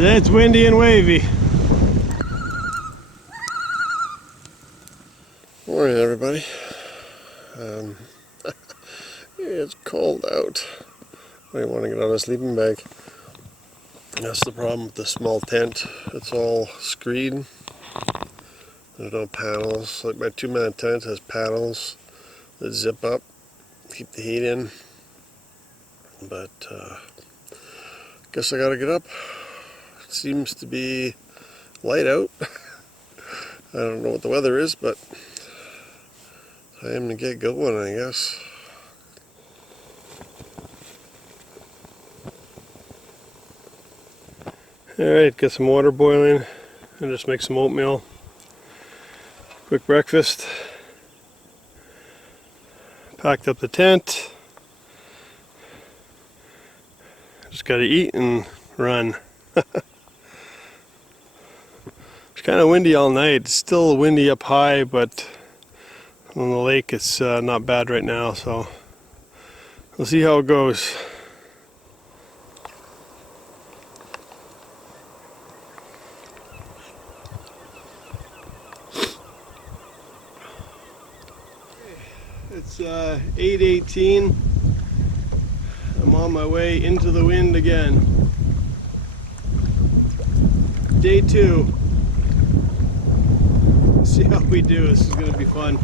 But then it's windy and wavy. Morning, everybody. It's cold out. I want to get out of a sleeping bag. That's the problem with the small tent. It's all screen. There's no panels. Like my 2-man tent has panels that zip up, keep the heat in. But guess I gotta get up. It seems to be light out. I don't know what the weather is, but time to get going, I guess. Alright, get some water boiling and just make some oatmeal. Quick breakfast. Packed up the tent. Just gotta eat and run. It's kind of windy all night. It's still windy up high, but on the lake it's not bad right now, so we'll see how it goes. It's 8:18. I'm on my way into the wind again. Day 2. Let's see how we do. This is going to be fun.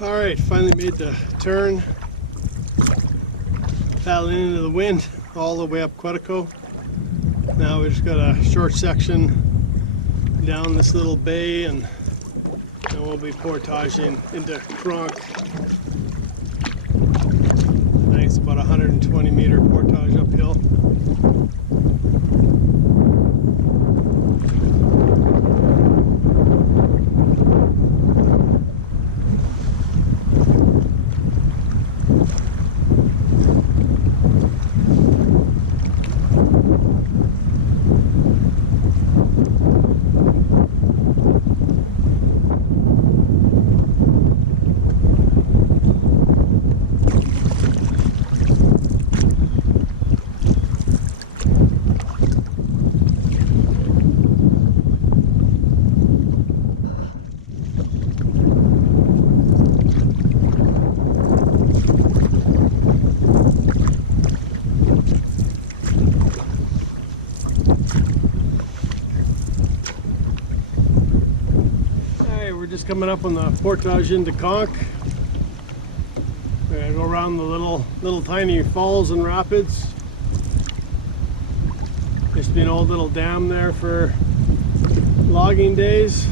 Alright, finally made the turn, paddling into the wind all the way up Quetico. Now we just got a short section down this little bay and we'll be portaging into Conch. I think it's about a 120 meter portage uphill. Just coming up on the portage into Conch. We're gonna go around the little tiny falls and rapids. Used to be an old little dam there for logging days.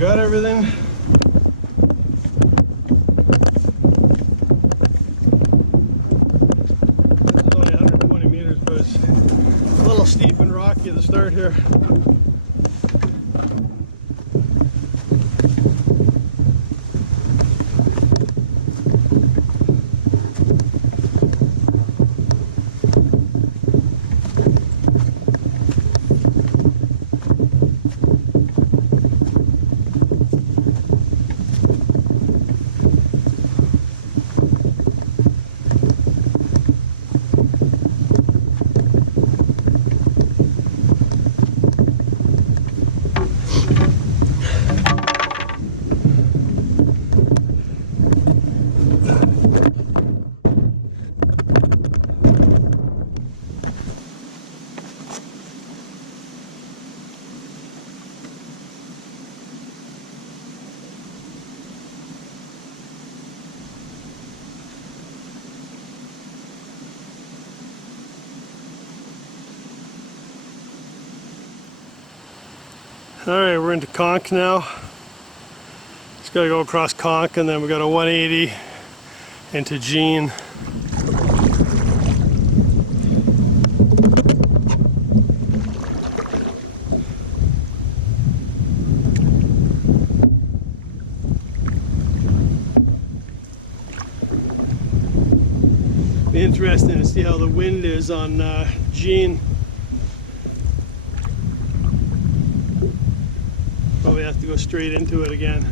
Got everything. This is only 120 meters, but it's a little steep and rocky at the start here. Alright, we're into Conch now. Just gotta go across Conch and then we got a 180 into Jean. Be interesting to see how the wind is on Jean. Probably have to go straight into it again.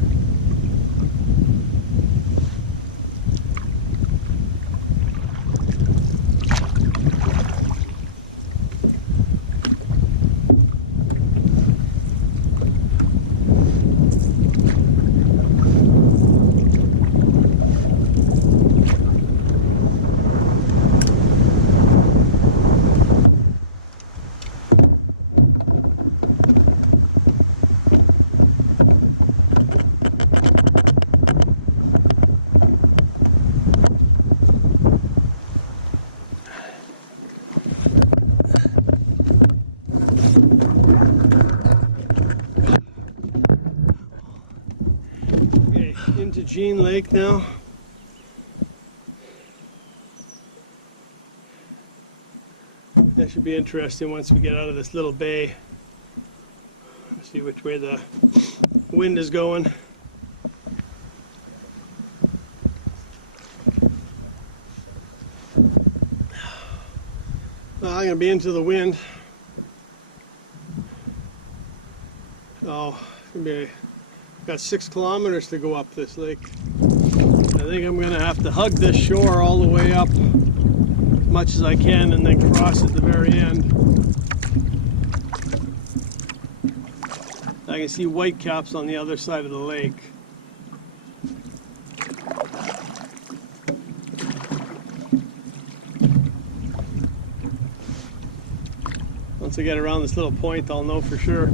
Into Jean Lake now. That should be interesting once we get out of this little bay. See which way the wind is going. Well, I'm going to be into the wind. So, it's going to be got 6 kilometers to go up this lake. I think I'm going to have to hug this shore all the way up as much as I can and then cross at the very end. I can see whitecaps on the other side of the lake. Once I get around this little point, I'll know for sure.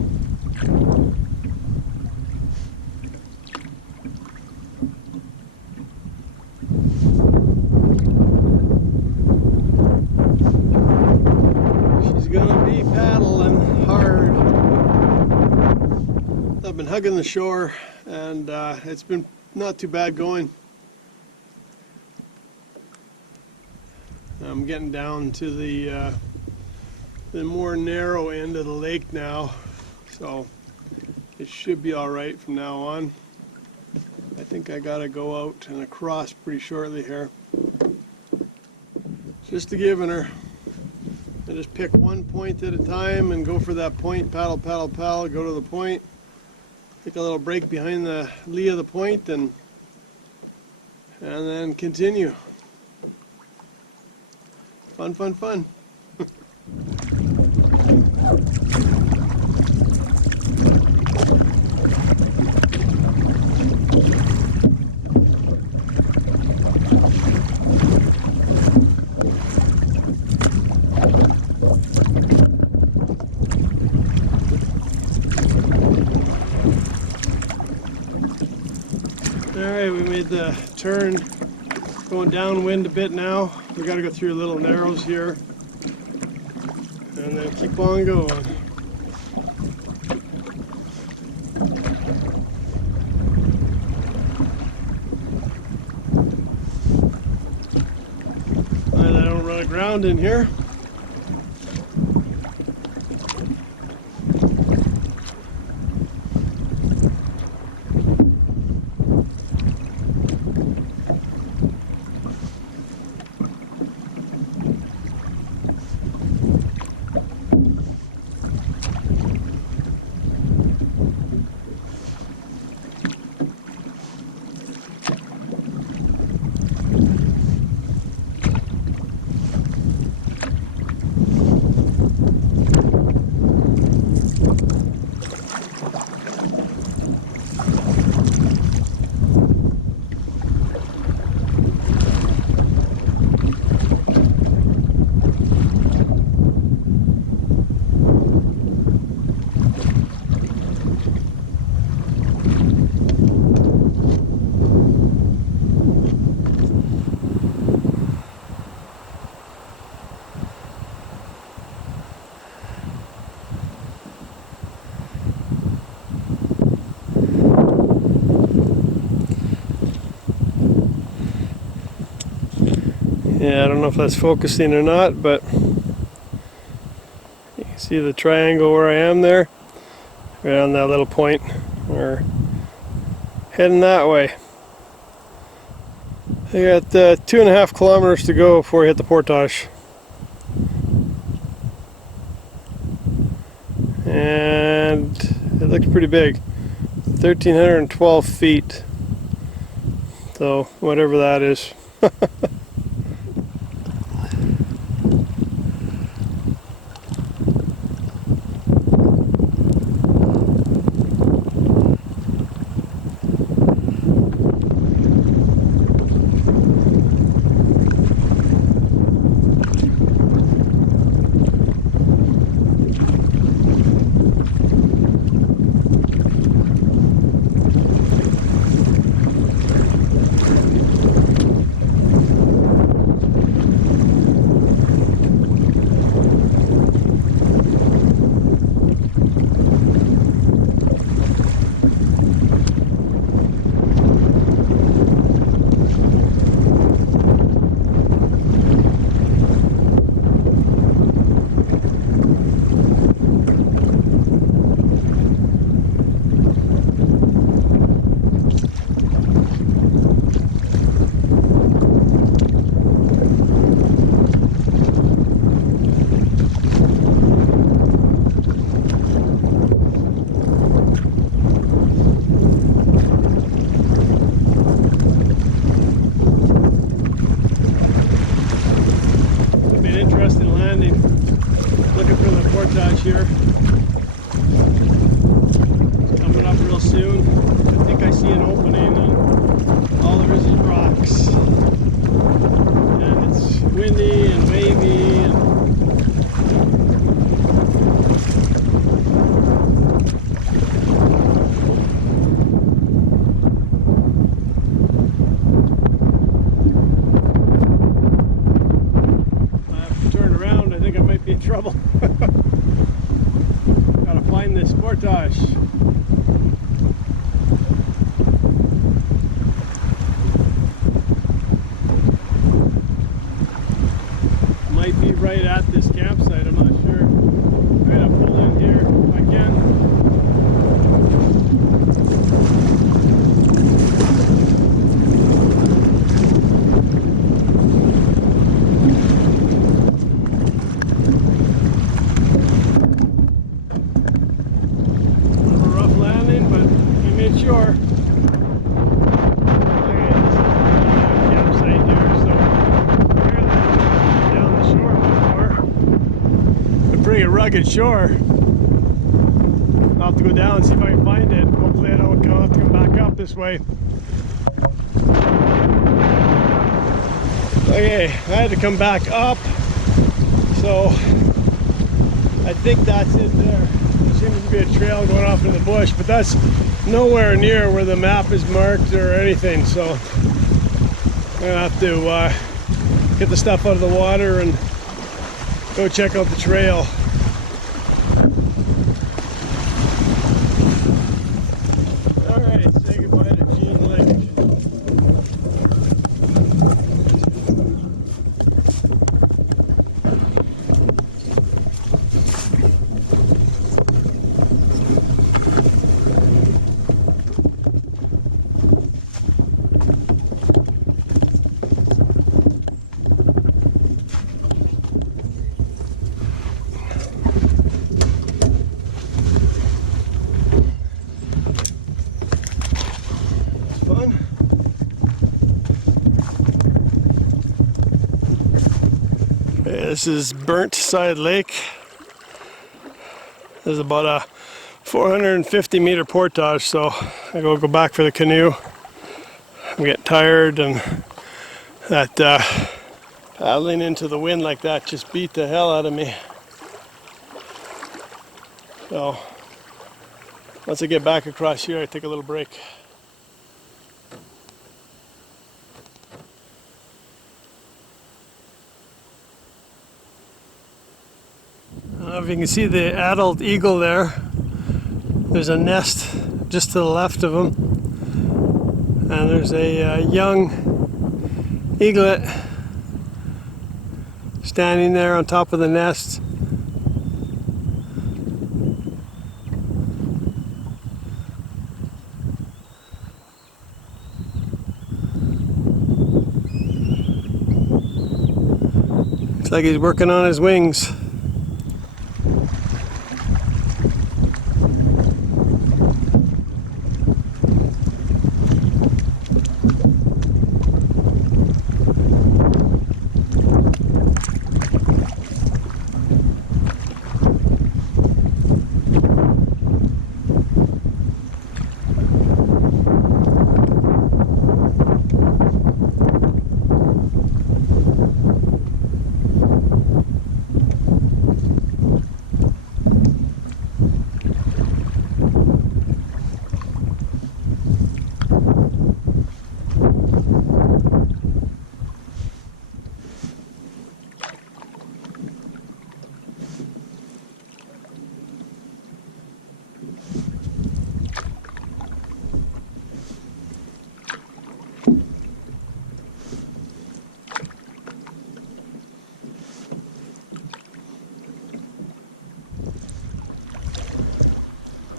I've been hugging the shore and it's been not too bad going. I'm getting down to the more narrow end of the lake now, so it should be all right from now on. I think I gotta go out and across pretty shortly here. Just a giving her. I just pick one point at a time and go for that point, paddle, paddle, paddle, go to the point. Take a little break behind the lee of the point and then continue. Fun, fun, fun. Alright, we made the turn, going downwind a bit now. We got to go through little narrows here and then keep on going. I don't run aground in here. Yeah, I don't know if that's focusing or not, but you can see the triangle where I am there. Right on that little point. We're heading that way. I got 2.5 kilometers to go before I hit the portage. And it looks pretty big. 1,312 feet. So, whatever that is. Looking for the portage here. It's coming up real soon. I think I see an opening and all there is rocks. And it's windy and wavy and trouble. Gotta find this portage. Might be right at this campsite, I'm not sure. I'm gonna pull in here again. Sure. Campsite here, so down the shore before. A pretty rugged shore. I'll have to go down and see if I can find it. Hopefully I don't have to come back up this way. Okay, I had to come back up, so I think that's it there. There seems to be a trail going off in the bush, but that's nowhere near where the map is marked or anything, so I'm gonna have to get the stuff out of the water and go check out the trail. Alright, say goodbye to Jean Lake. Fun. This is Burnside Lake. There's about a 450 meter portage, so I go back for the canoe. I'm getting tired, and that paddling into the wind like that just beat the hell out of me. So once I get back across here, I take a little break. I don't know if you can see the adult eagle there. There's a nest just to the left of him, and there's a young eaglet standing there on top of the nest. Looks like he's working on his wings.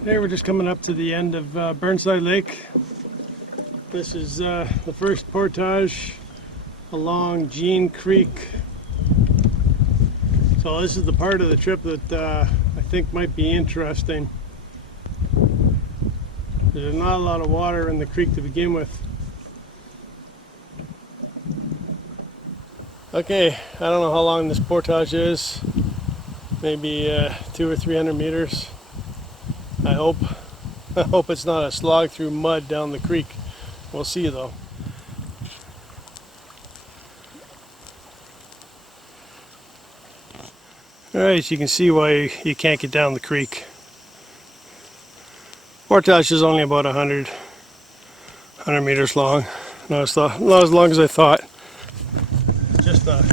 Hey, we're just coming up to the end of Burnside Lake. This is the first portage along Jean Creek. So this is the part of the trip that I think might be interesting. There's not a lot of water in the creek to begin with. Okay, I don't know how long this portage is. Maybe 200 or 300 meters. I hope it's not a slog through mud down the creek. We'll see though. Alright, so you can see why you can't get down the creek. Portage is only about 100 meters long. Not as long as I thought. Just a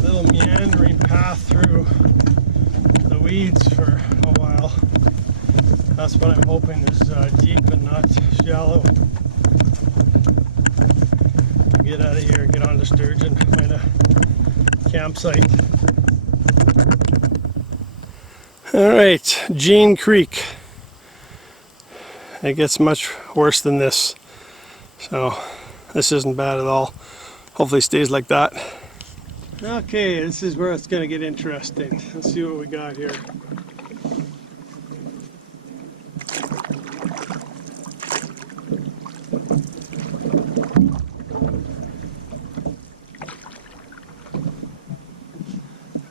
little meandering path through the weeds for a while. That's what I'm hoping is deep and not shallow. Get out of here and get on to Sturgeon, find a campsite. Alright, Jean Creek. It gets much worse than this. So this isn't bad at all. Hopefully it stays like that. Okay, this is where it's going to get interesting. Let's see what we got here.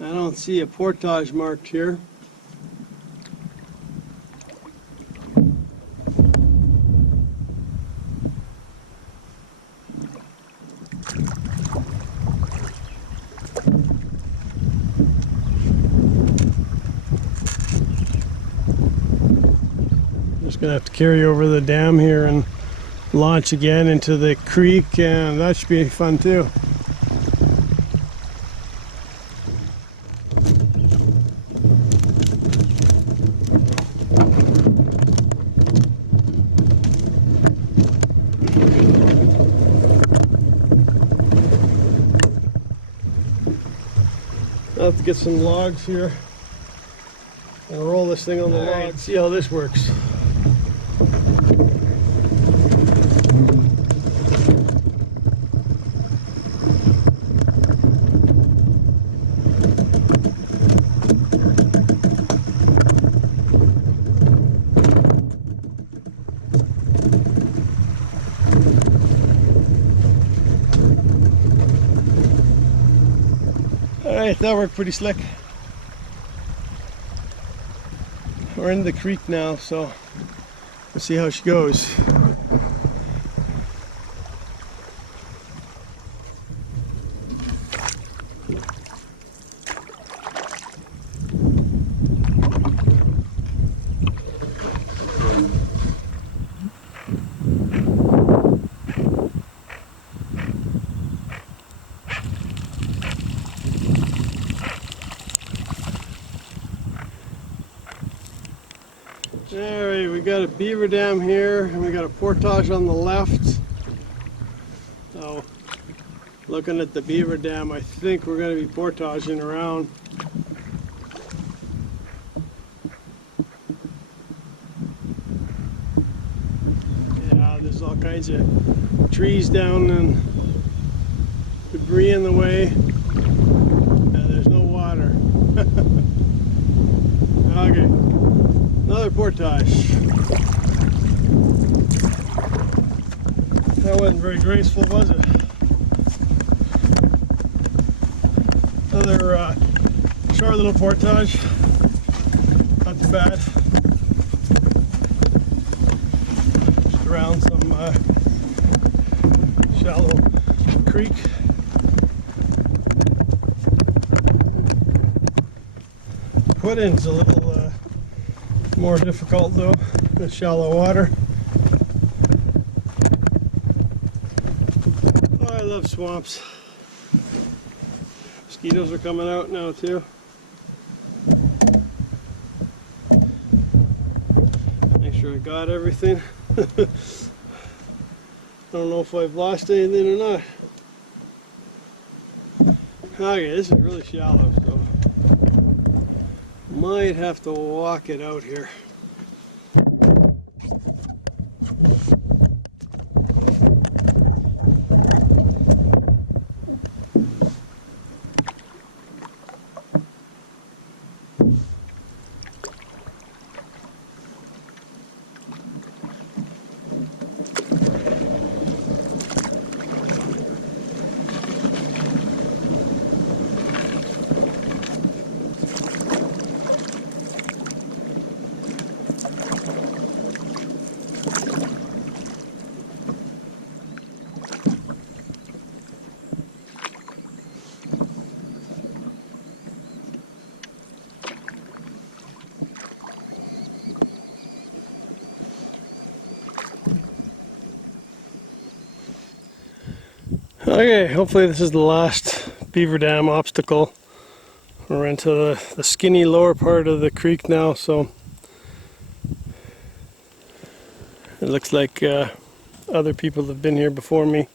I don't see a portage marked here. Just gonna have to carry over the dam here and launch again into the creek, and that should be fun too. I'll have to get some logs here and roll this thing on the log. See how this works. Alright, that worked pretty slick. We're in the creek now, so let's see how she goes. Alright, we got a beaver dam here and we got a portage on the left. So Looking at the beaver dam, I think we're going to be portaging around. Yeah, there's all kinds of trees down and debris in the way. And there's no water. Okay, another portage. That wasn't very graceful, was it? Another short little portage. Not too bad. Just around some shallow creek. Put-in's a little more difficult though, with shallow water. Oh, I love swamps. Mosquitoes are coming out now too. Make sure I got everything. I don't know if I've lost anything or not. Okay, this is really shallow, so might have to walk it out here. Okay, hopefully this is the last beaver dam obstacle. We're into the skinny lower part of the creek now, so it looks like other people have been here before me.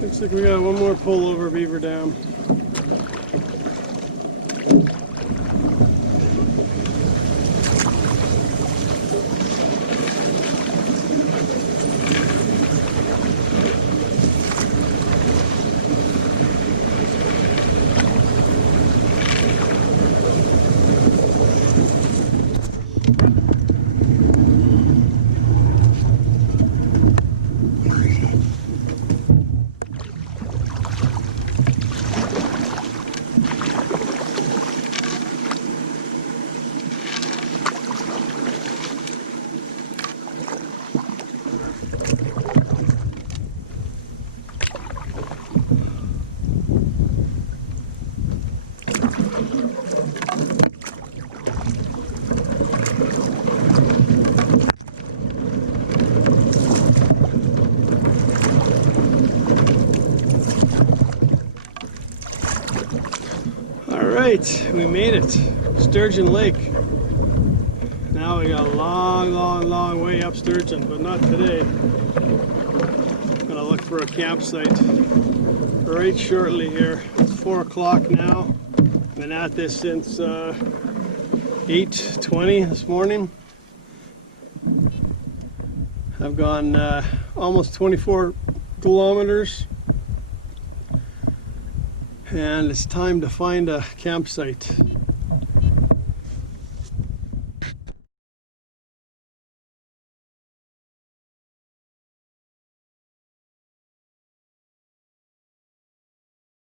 Looks like we got one more pull over Beaver Dam. Alright, we made it. Sturgeon Lake. Now we got a long way up Sturgeon, but not today. Gonna look for a campsite right shortly here. It's 4 o'clock now. Been at this since 8:20 this morning. I've gone almost 24 kilometers. And it's time to find a campsite.